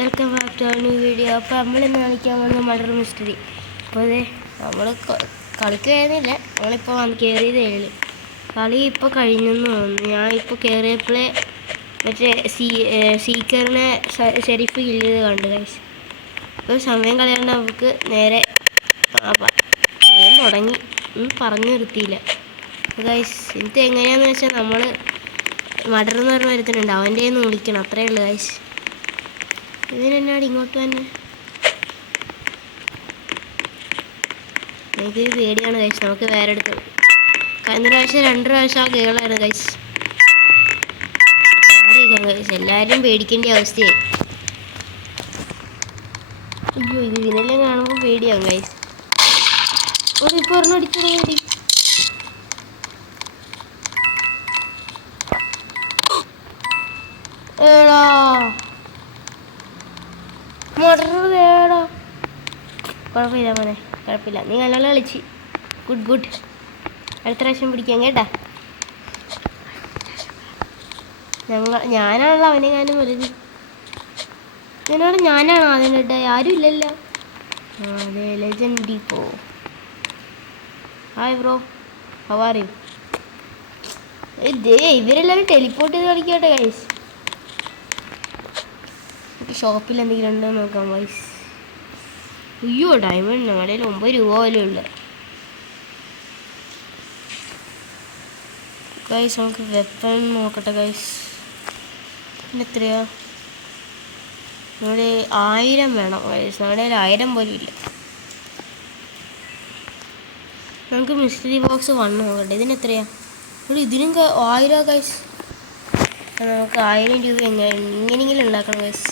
Welcome back to new video. അപ്പോൾ നമ്മളിന്ന് കളിക്കാൻ പോകുന്നത് മർഡർ മിസ്റ്ററി. അപ്പോൾ അതെ നമ്മൾ കളിക്കുമായിരുന്നില്ല, നമ്മളിപ്പോൾ കയറിയതേ ഉള്ളൂ. കളി ഇപ്പോൾ കഴിഞ്ഞെന്ന് തോന്നുന്നു. ഞാൻ ഇപ്പോൾ കയറിയപ്പോഴേ മറ്റേ സീക്കറിനെ ഷെരീഫ് കില്ല് ചെയ്ത് കണ്ടു ഗൈസ്. ഇപ്പോൾ സമയം കളയാണ്ട് നമുക്ക് നേരെ തുടങ്ങി പറഞ്ഞു നിർത്തിയില്ല ഗൈസ്. ഇത് എങ്ങനെയാണെന്ന് വെച്ചാൽ നമ്മൾ മർഡർ എന്ന് പറഞ്ഞ വരുത്തുന്നുണ്ട്, അവൻ്റെ നിന്ന് വിളിക്കണം, അത്രയേ ഉള്ളൂ ഗൈസ്. ഇതിനെന്നാടി ഇങ്ങോട്ട് തന്നെ? എനിക്കൊരു പേടിയാണ് ഗൈസ്. നമുക്ക് വേറെ എടുത്തു. കഴിഞ്ഞ പ്രാവശ്യം 2 പ്രാവശ്യം ആ കേളായിരുന്നു ഗൈസ്. മാറിയിരിക്കാം ഗൈസ്, എല്ലാവരും പേടിക്കേണ്ട അവസ്ഥയായി. അയ്യോ, ഇത് ഇതിനെല്ലാം കാണുമ്പോൾ പേടിയാവും ഗൈസ്. ഇപ്പോൾ ഒരെണ്ണം അടിച്ചു പേടി. ഏടാ മടേടാ, കുഴപ്പമില്ല മോനെ, കുഴപ്പമില്ല. നീ നല്ലോണം കളിച്ച്. ഗുഡ്. അടുത്ത പ്രാവശ്യം പിടിക്കാം കേട്ടാ. ഞാനാണല്ലോ അവനെങ്ങാനും വലുത്. ഇതിനോട് ഞാനാണോ ആദ്യം കേട്ടാ? ആരും ഇല്ലല്ലോ. അതെ, legend ഡീപ്പോ. Hi bro, how are you? ഇവരെല്ലാവരും ടെലിപ്പോർട്ട് ചെയ്ത് കളിക്കട്ടെ ഗൈസ്. ഷോപ്പിൽ എന്തെങ്കിലും ഉണ്ടോ നോക്കാം ഗൈസ്. അയ്യോ, ഡയമണ്ട് ഞങ്ങളുടെ 9 രൂപ പോലും ഉള്ള ഗൈസ്. നമുക്ക് വെപ്പൺ നോക്കട്ടെ ഗൈസ്. പിന്നെ എത്രയാ? നമ്മുടെ 1000 വേണം ഗൈസ്. നമ്മുടെ 1000 പോലും ഇല്ല. നമുക്ക് മിസ്റ്ററി ബോക്സ് 1 നോക്കട്ടെ. ഇതിനെത്രയാ? ഇവിടെ ഇതിനും 1000 ഗൈസ്. നമുക്ക് 1000 രൂപ എങ്ങനെയെങ്കിലും ഉണ്ടാക്കണം ഗൈസ്.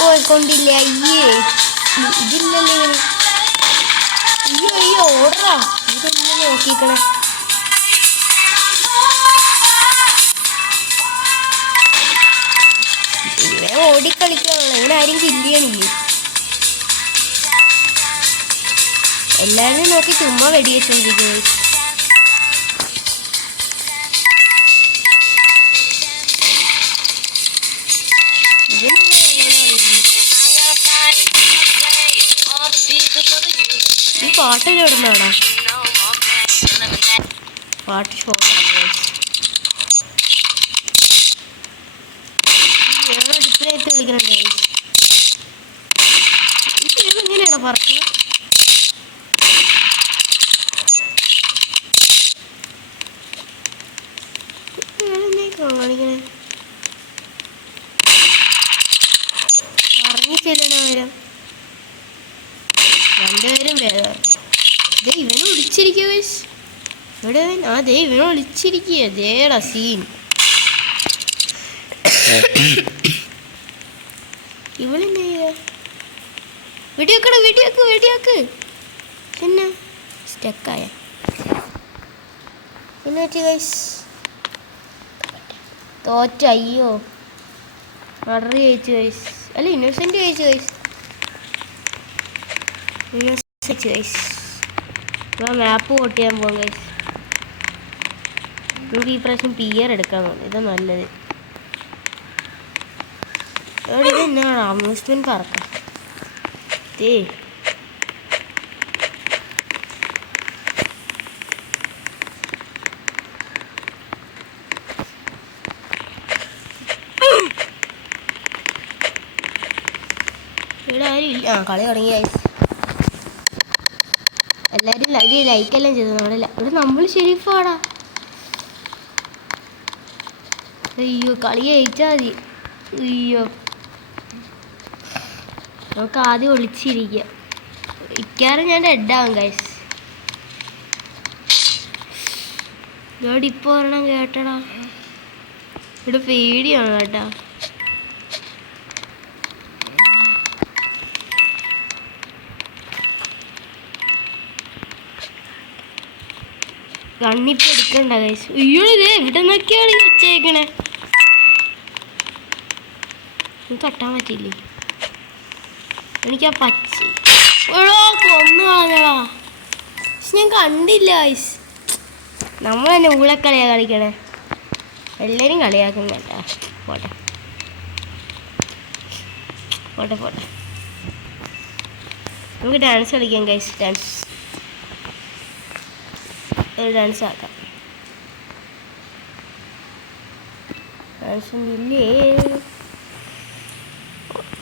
ഓ കൊണ്ടില്ല. അയ്യേ, ഇതില്ലല്ലേ ഇവന്. അയ്യോ ഓടറാ. ഇതൊന്നും നോക്കിക്കണേ. ഇവനെ ഓടിക്കളിക്കാനുള്ള, ഇവനെ ആരും കില്ലിയണില്ലേ. എല്ലാവരും നോക്കി ചുമ്മാ വെടിവെച്ചോണ്ടിരിക്കുന്നു. ഈ പാട്ടൊക്കെ ഇടുന്നാടാ. പാട്ട് ഷോർട്ട് ഡിസ്പ്ലേറ്റ് കളിക്കണുണ്ട്. ഇതെങ്ങനെയാണോ പറക്കുന്നത്? കാണിക്കണേ പറഞ്ഞു ചെല്ലണവരും 2 പേരും വേദം. ഇവനെ ഒളിച്ചിരിക്കുക. ഇവിടെ ഇവനെ ഒളിച്ചിരിക്കുക. ദേടാ സീൻ. ഇവളെന്നെ വെടിയാക്ക്. പിന്നെ സ്റ്റക്കായ പിന്നെ ഗൈസ് തോറ്റ. അയ്യോ, മർഡർ ജയിച്ചു ഗൈസ്. അല്ല, ഇന്നോസെന്റ് ജയിച്ചു ഗൈസ്. മാപ്പ് വോട്ട് ചെയ്യാൻ പോകാം ഗൈസ്. നമുക്ക് ഈ പ്രാവശ്യം പിയർ എടുക്കാൻ പോകും. ഇതാ നല്ലത്. എവിടെ ഇത് എന്നാണ്? അമ്യൂസ്മെന്റ് പാർക്കാ. ഇവിടെ ആരും ഇല്ല. കളി തുടങ്ങി ഗൈസ്. എല്ലാവരും ലൈക്കെല്ലാം ചെയ്തു. ഇവിടെ നമ്മൾ ഷെരീഫാടാ. അയ്യോ, കളി ജയിച്ചാൽ മതി. അയ്യോ, നമുക്ക് ആദ്യം ഒളിച്ചിരിക്കുക. ഇക്കാറും ഞാൻ ഡെഡാവും ഗൈസ്. ഇവിടെ ഇപ്പോൾ ഒരെണ്ണം കേട്ടടാ. ഇവിടെ പേടിയാണ് കേട്ടാ. കണ്ണിപ്പ് എടുക്കണ്ട ഗൈസ്. അയ്യോ ഇതേ ഇവിടെ നോക്കിയാണ് ഈ ഒച്ചയേക്കണേ. തട്ടാൻ പറ്റില്ലേ എനിക്ക്? ആ പച്ച കൊന്നു കളഞ്ഞടാ. പക്ഷെ ഞാൻ കണ്ടില്ല ഗൈസ്. നമ്മൾ തന്നെ ഊളക്കളിയാ കളിക്കണേ. എല്ലാവരും കളിയാക്കുന്നല്ല. പോട്ടെ പോട്ടെ പോട്ടെ. നമുക്ക് ഡാൻസ് കളിക്കാം ഗൈസ്. ഡാൻസ് ആക്കാം. ഡാൻസ് ഇല്ലേ?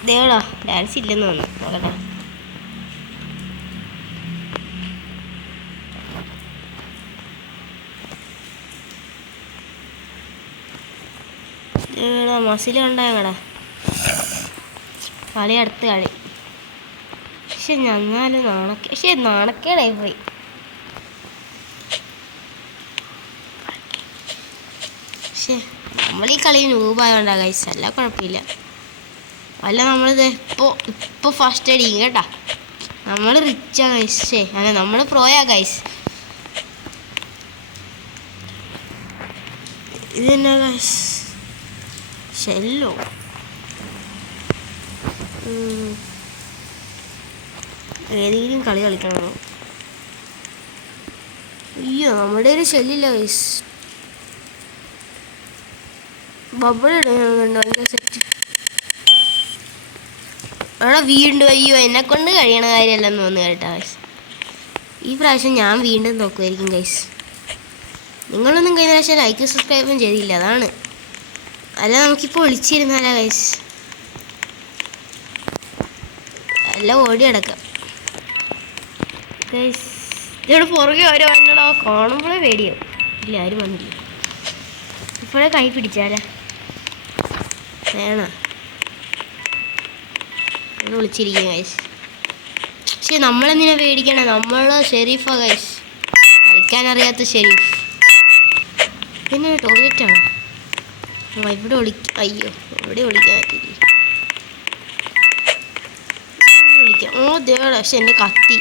ദേടാ ഡാൻസ് ഇല്ലെന്ന് തോന്നുന്നു. നോക്കട്ടെ. മസിൽ ഉണ്ടായങ്ങടാ. കളി അടുത്ത കളി. പക്ഷെ ഞങ്ങാലും നാണക്കേടായി പോയി. പക്ഷേ നമ്മൾ ഈ കളി നൂബായോണ്ടാ ഗൈസ്. അല്ല കുഴപ്പമില്ല. അല്ല നമ്മളിത് ഇപ്പോൾ ഫസ്റ്റ് അടിക്കും കേട്ടാ. നമ്മൾ റിച്ചാ ഗൈസ്. അല്ല നമ്മൾ പ്രോയാ ഗൈസ്. ഇത് തന്നെ ഗൈസ്. ഷെല്ലോ ഏതെങ്കിലും കളി കളിക്കണോ? അയ്യോ നമ്മുടെ ഒരു ഷെല്ലില്ല ഗൈസ്. ബബിൾ ഇടുന്നുണ്ടോ അതിൻ്റെ സെറ്റ്? അവിടെ വീണ്ടും അയ്യോ എന്നെ കൊണ്ട് കഴിയണ കാര്യമല്ലെന്ന് തോന്നുന്നു കേട്ടാ ഗൈസ്. ഈ പ്രാവശ്യം ഞാൻ വീണ്ടും നോക്കുമായിരിക്കും ഗൈസ്. നിങ്ങളൊന്നും കഴിഞ്ഞ പ്രാവശ്യം ലൈക്ക് സബ്സ്ക്രൈബും ചെയ്തില്ല, അതാണ്. അല്ല നമുക്കിപ്പോൾ ഒളിച്ചിരുന്നാലാ ഗൈസ്. എല്ലാം ഓടി അടക്കാം ഗൈസ്. ഇവിടെ പുറകെ ഓരോ വന്നടോ. കാണുമ്പോഴേ പേടിയോ. ഇല്ല ആരും വന്നില്ല. ഇപ്പോഴേ കൈ പിടിച്ചാലേ വേണം. ഇവിടെ വിളിച്ചിരിക്കും ഗൈസ്. പക്ഷെ നമ്മളെന്തിനാ പേടിക്കണേ? നമ്മൾ ഷെരീഫാ ഗൈസ്. കളിക്കാനറിയാത്ത ഷെരീഫ്. പിന്നെ ടോയ്ലറ്റാണ്. ഇവിടെ അയ്യോ ഇവിടെ വിളിക്കാൻ പറ്റില്ല. വിളിക്കാം. ഓ ദേടാ. പക്ഷെ എൻ്റെ കത്തി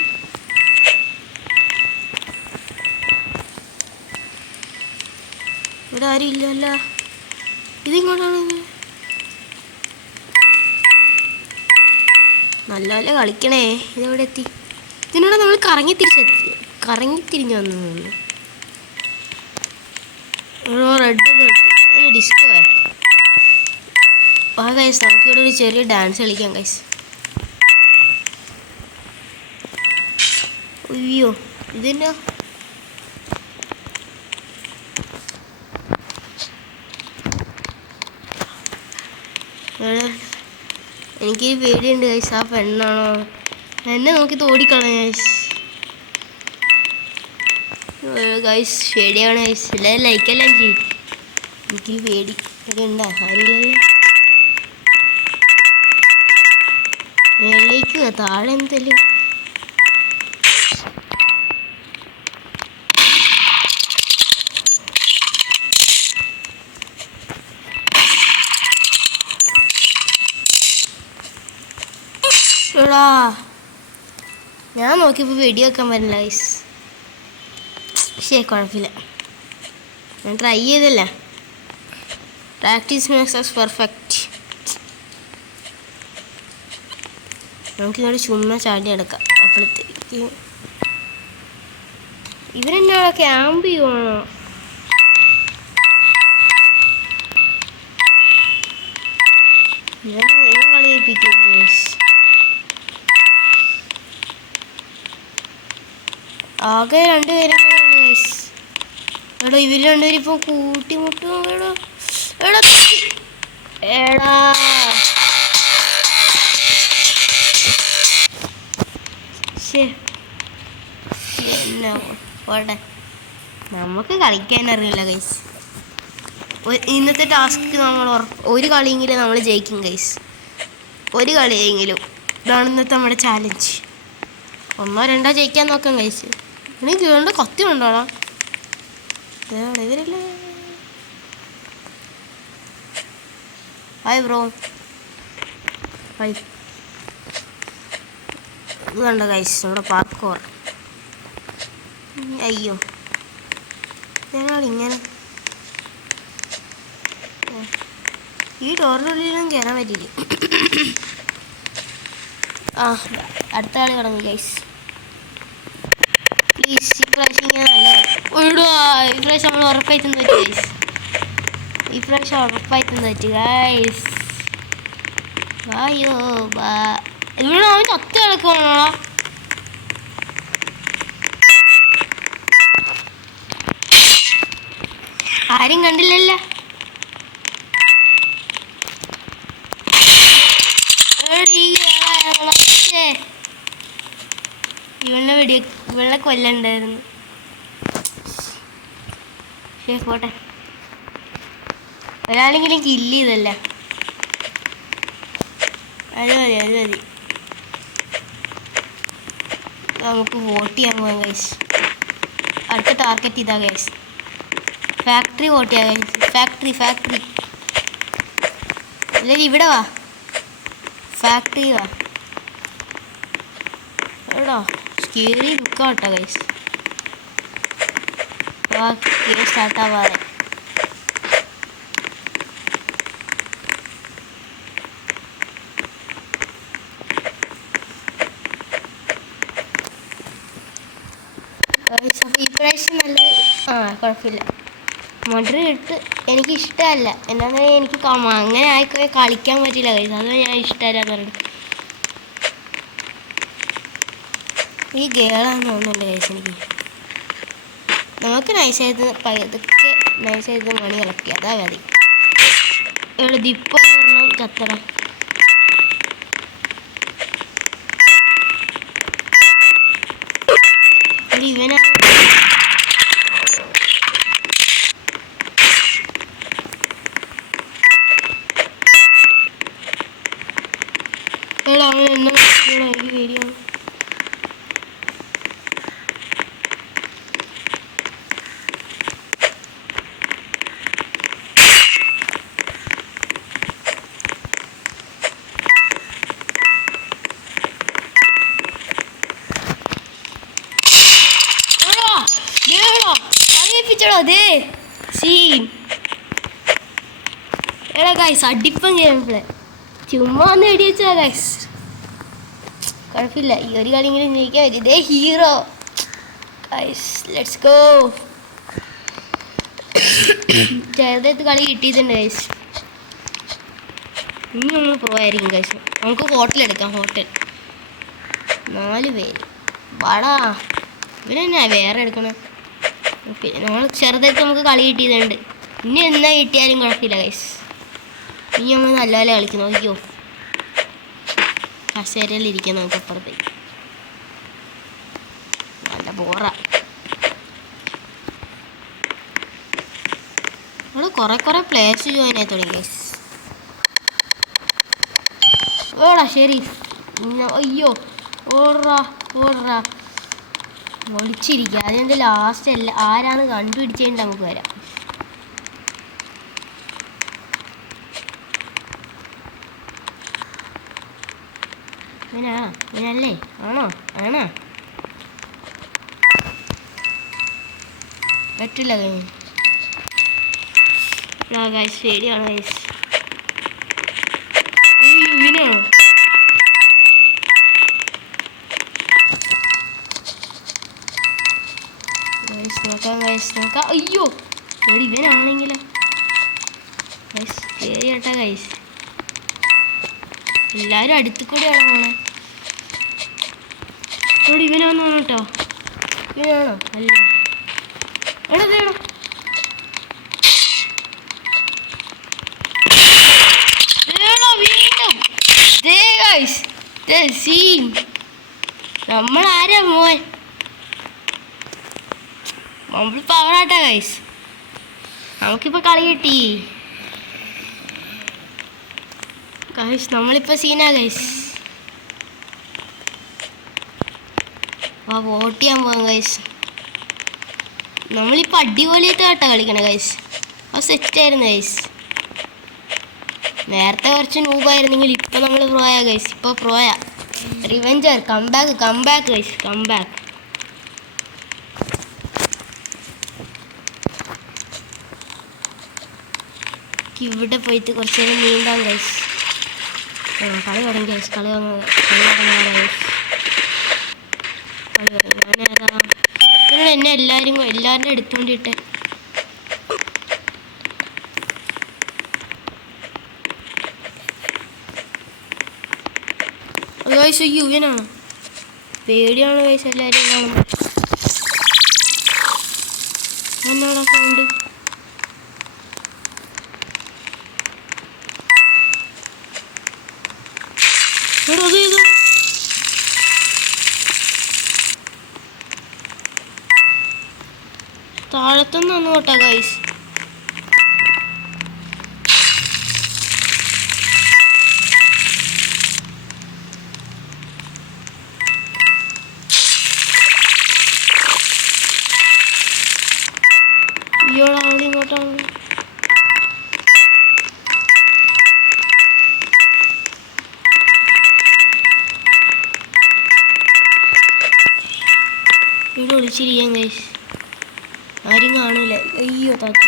ഇവിടെ ആരും ഇല്ലല്ലോ. ഇതിങ്ങോട്ടാണ്. നല്ല നല്ല കളിക്കണേ. ഇതെവിടെ എത്തി? ഇതിനോട് നമ്മൾ കറങ്ങിത്തിരിഞ്ഞു വന്നു. റെഡ് ഡിസ്കോ ആ ഗൈസ്. നമുക്കിവിടെ ഒരു ചെറിയ ഡാൻസ് കളിക്കാം ഗൈസ്. അയ്യോ ഇതിൻ്റെ എനിക്ക് പേടിയുണ്ട് ഗൈസ്. ആ പെണ്ണാണോ എന്നെ നോക്കി തോടിക്കളഞ്ഞ ഗൈസ്. ഗൈസ് പേടിയാണ് ഗൈസ്. എല്ലാവരും ലൈക്കെല്ലാം ചെയ്യും. എനിക്ക് പേടി ഒക്കെ ഉണ്ടാ. ആരില്ലല്ലോ. മേളിലേക്ക് താഴെ എന്തെങ്കിലും ഞാൻ നോക്കിയപ്പോൾ വീഡിയോ വെക്കാൻ പറ്റില്ല ഗൈസ്. പക്ഷേ കുഴപ്പമില്ല. ഞാൻ ട്രൈ ചെയ്തല്ല. Practice makes us perfect. നമുക്കിങ്ങോട്ട് ചുമ്മാ ചാടി എടുക്കാം. അപ്പോഴത്തേക്ക് ഇവരെന്നാ ക്യാമ്പ് ചെയ്യുവാണോ? ഞാൻ കളിയേപ്പിക്കും ഗൈസ്. ആകെ 2 പേരും കൂടെ ഉള്ളു ഗൈസ്. എടാ ഇവർ 2 പേരും ഇപ്പോൾ കൂട്ടിമുട്ടും. എടാ എന്നാ പോട്ടെ. നമുക്ക് കളിക്കാനറിയില്ല ഗൈസ്. ഇന്നത്തെ ടാസ്ക് നമ്മൾ ഒരു കളിയെങ്കിലും നമ്മൾ ജയിക്കും ഗൈസ്. ഒരു കളിയെങ്കിലും. ഇതാണ് ഇന്നത്തെ നമ്മുടെ ചാലഞ്ച്. 1 2 ജയിക്കാൻ നോക്കാം ഗൈസ്. എനിക്ക് വേണ്ട കത്തി കൊണ്ടോളാ. ഇവരല്ലേ. Hi bro. ഹായ്. ഇത് കണ്ടോ ഗൈസ് നമ്മുടെ പാർക്കോർ. അയ്യോ ഇങ്ങനെ ഈ ഡോറിനുള്ളിലും കയറാൻ പറ്റില്ല. ആ അടുത്ത ആൾ കിടന്നു ഗൈസ്. പ്ലീസ് ഈ പ്രാവശ്യം ഇങ്ങനെ നല്ല ഈ പ്രാവശ്യം നമ്മൾ ഉറപ്പായിട്ടും പറ്റി ഗൈസ്. ഈ പ്രാവശ്യം ഉറപ്പായിട്ടും പറ്റി ഗൈസ്. അയ്യോ ഇവിടെ അവൻ ചത്ത് കിടക്കുവാണോ? ആരും കണ്ടില്ലല്ലോ. ഇവളെ കൊല്ലണ്ടായിരുന്നു. ശരി പോട്ടെ, ഒരാളെങ്കിലും കില്ല് ചെയ്തല്ല. അത് മതി അത് മതി. നമുക്ക് വോട്ട് ചെയ്യാൻ പോകാം ഗൈസ്. അടുത്ത ടാർഗറ്റ് ഇതാ ഗൈസ്. ഫാക്ടറി വോട്ട് ചെയ്യാം ഗൈസ്. ഫാക്ടറി അല്ലെങ്കിൽ ഇവിടെ വാ, ഫാക്ടറി വാ. എടാ സ്കേറി ലുക്കാ കേട്ടോ ഗൈസ്. ആ ഗെയിം സ്റ്റാർട്ടാവാതെ ഈ പ്രാവശ്യം നല്ല കുഴപ്പമില്ല. മർഡർ ഇട്ട് എനിക്ക് ഇഷ്ടമല്ല. എന്താണെന്ന് എനിക്ക് അങ്ങനെ ആയിക്കോയി കളിക്കാൻ പറ്റില്ല ഗൈസ്. അതാണ് ഞാൻ ഇഷ്ടമല്ല പറഞ്ഞത്. ഈ ഗേളാന്ന് തോന്നുന്നുണ്ട് ഗൈസ് എനിക്ക്. നമുക്ക് നൈസായിട്ട് പതുക്കെ നൈസായിട്ട് മണി കളക്കി, അതാ മതി. ഇവിടെ ദിപ്പം പറഞ്ഞാൽ ചത്തട. ഇവനാ അവൻ എന്നെ എനിക്ക് പേടിയാണ്. എടാ ഗൈസ് അടിപ്പം ഗെയിം പ്ലേ ചുമ്മാ ഒന്ന് എടി വെച്ചാ ഗൈസ്. കുഴപ്പമില്ല, ഈ ഒരു കളിയെങ്കിലും ജയിക്കാൻ പറ്റി. ഇതേ ഹീറോ ഗൈസ്. Let's go. ചെറുതായിട്ട് കളി കിട്ടിയിട്ടുണ്ട് ഗൈസ്. ഇനി നമ്മൾ പോയായിരിക്കും ഗൈസ്. നമുക്ക് ഹോട്ടൽ എടുക്കാം. ഹോട്ടൽ 4 പേര് വാടാ. ഇവനെന്നാ വേറെ എടുക്കണം. ഓക്കെ നമ്മൾ ചെറുതായിട്ട് നമുക്ക് കളി കിട്ടിയതുണ്ട്. ഇനി എന്നാ കിട്ടിയാലും കുഴപ്പമില്ല ഗൈസ്. ഇനി നമ്മൾ നല്ല പോലെ കളിക്കും. നോക്കിയോ കസേരയിലിരിക്കാം നമുക്ക് അപ്പുറത്തേക്ക്. നല്ല ബോറ. നമ്മൾ കുറെ പ്ലേയേഴ്സ് ജോയിൻ ആയി തുടങ്ങി ഗൈസ്. ഓടാ ശരി. അയ്യോ ഓടാ ഒളിച്ചിരിക്കുക. അതിൻ്റെ ലാസ്റ്റ് ആരാണ് കണ്ടുപിടിച്ചേണ്ട നമുക്ക് വരാം. ഇവനല്ലേ? ആണോ പറ്റില്ല ഗൈസ്. പേടിയാണ് ഗൈസ്. ഇവനാണോ? നോക്കാം. അയ്യോ ഇവനാണെങ്കിലോ ഗൈസ്. കേറി കേട്ടാ ഗൈസ്. എല്ലാവരും അടുത്ത് കൂടെയാണോ പോണേ? ഇവിടെ ഇവനാന്ന് കേട്ടോ. ഇവനാണോ? അല്ല എടാ വീണ്ടും നമ്മളാരാ മോൻ? നമ്മൾ പവറാട്ടാ ഗൈസ്. നമുക്കിപ്പോൾ കളി കിട്ടി ഗൈസ്. നമ്മളിപ്പോൾ സീനാ ഗൈസ്. വോട്ട് ചെയ്യാൻ പോകാം ഗൈസ്. നമ്മളിപ്പോൾ അടിപൊളിയായിട്ട് കേട്ടോ കളിക്കണേ ഗൈസ്. അത് സെറ്റായിരുന്നു ഗൈസ്. നേരത്തെ കുറച്ച് നൂബായിരുന്നെങ്കിൽ ഇപ്പം നമ്മൾ പ്രോയാ ഗൈസ്. ഇപ്പോൾ പ്രോയാ. റിവെഞ്ചർ കംബാക്ക് ഗൈസ്. കംബാക്ക് ഇവിടെ പോയിട്ട് കുറച്ച് നേരം നീന്താം ഗൈസ്. കളി തുടങ്ങി ഗൈസ്. കളി തുടങ്ങാൻ ഗൈസ്. ഞാനേതാ നിങ്ങൾ എന്നെ എല്ലാവരുടെ എടുത്തോണ്ടിട്ടെ. ഗൈസ് യുവനാണ് പേടിയാണ് ഗൈസ്. എല്ലാവരും കാണുമ്പോൾ എന്നാടാ സൗണ്ട്? താഴത്തൊന്നും വന്നു കേട്ടാ ഗൈസ്. ഇയോടാ അവിടെ ഇങ്ങോട്ടാണ്. ഇവിടെ ഒളിച്ചിരിക്കാൻ ഗൈസ്. ആരും കാണൂല. അയ്യോ താത്തി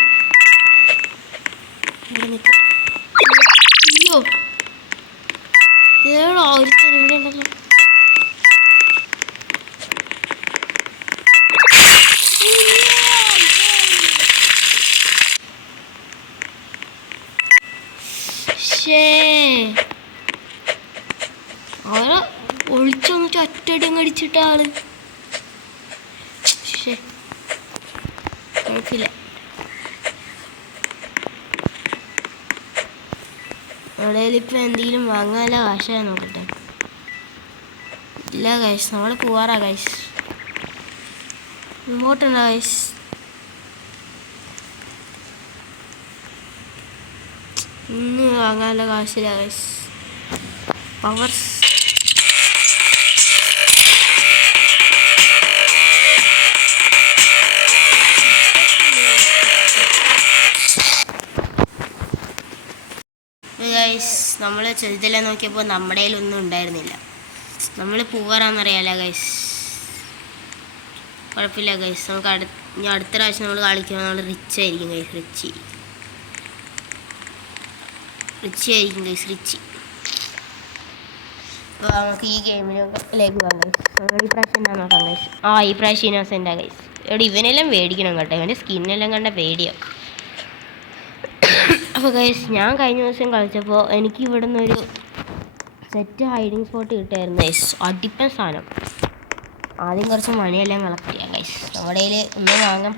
ഇവിടെ നിൽക്ക. അയ്യോ ഏടോ ഒരുത്തൻ ഇവിടെ ഉണ്ടല്ലോ. അവരെ ഒളിച്ചു വന്നിട്ട് ഒറ്റയടിയും കടിച്ചിട്ട ആള്. കുഴപ്പമില്ല. അവിടെയിലിപ്പോൾ എന്തെങ്കിലും വാങ്ങാനോ കാശാ നോക്കട്ടെ. ഇല്ല ഗൈസ് നമ്മൾ പോവാറാ ഗൈസ്. ഇങ്ങോട്ടുണ്ടോ ഗൈസ്? ഇന്ന് വാങ്ങാനുള്ള കാശില്ല ഗൈസ്. പവർസ് ഗൈസ് നമ്മൾ ചെറുതെല്ലാം നോക്കിയപ്പോൾ നമ്മുടെ കയ്യിലൊന്നും ഉണ്ടായിരുന്നില്ല. നമ്മൾ പോവാറാന്നറിയാലോ ഗൈസ്. കുഴപ്പമില്ല ഗൈസ്. നമുക്ക് അടുത്ത പ്രാവശ്യം നമ്മൾ കളിക്കുമ്പോൾ നമ്മൾ റിച്ച് ആയിരിക്കും ഗൈസ്. റിച്ച് ആയിരിക്കും ഗൈസ്. റിച്ച്. അപ്പോൾ നമുക്ക് ഈ ഗെയിമിലേക്ക് പോകാം ഗൈസ്. നമ്മൾ ഈ പ്രാവശ്യം എന്താ നോക്കാം ഗൈസ്. ഈ പ്രാവശ്യം ഇന്നോസെൻ്റാ ഗൈസ്. ഇവിടെ ഇവനെല്ലാം മേടിക്കണം കേട്ടോ. ഇവൻ്റെ സ്കിന്നെല്ലാം കണ്ട പേടിയാവും. അപ്പോൾ ഗൈസ് ഞാൻ കഴിഞ്ഞ ദിവസം കളിച്ചപ്പോൾ എനിക്ക് ഇവിടെ നിന്നൊരു സെറ്റ് ഹൈഡിങ് സ്പോട്ട് കിട്ടുമായിരുന്നു ഗൈസ്. അടിപ്പൻ സാധനം. ആദ്യം കുറച്ച് മണിയെല്ലാം കളക്ട് ചെയ്യാം ഗൈസ്. നമ്മുടെ കയ്യിൽ ഒന്നും വാങ്ങാം.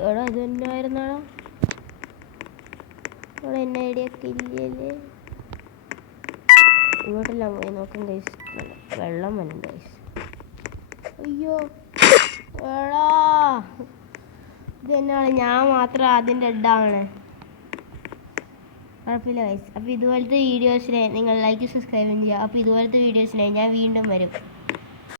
എവിടെ അത് തന്നെ ആയിരുന്നാണോ? ഇവിടെ എന്നെ ഐഡിയൊക്കെ ഇല്ലല്ലേ. ഇങ്ങോട്ടെല്ലാം പോയി നോക്കാം ഗൈസ്. വെള്ളം വരുന്നുണ്ട് ഗൈസ്. അയ്യോ എടാ ഇതെന്നാണ് ഞാൻ മാത്രം ആദ്യം ഡെഡാണ്. കുഴപ്പമില്ല ഗൈസ്. അപ്പോൾ ഇതുപോലത്തെ വീഡിയോസിനെ നിങ്ങൾ ലൈക്ക് സബ്സ്ക്രൈബ് ചെയ്യുക. അപ്പോൾ ഇതുപോലത്തെ വീഡിയോസിനെ ഞാൻ വീണ്ടും വരും.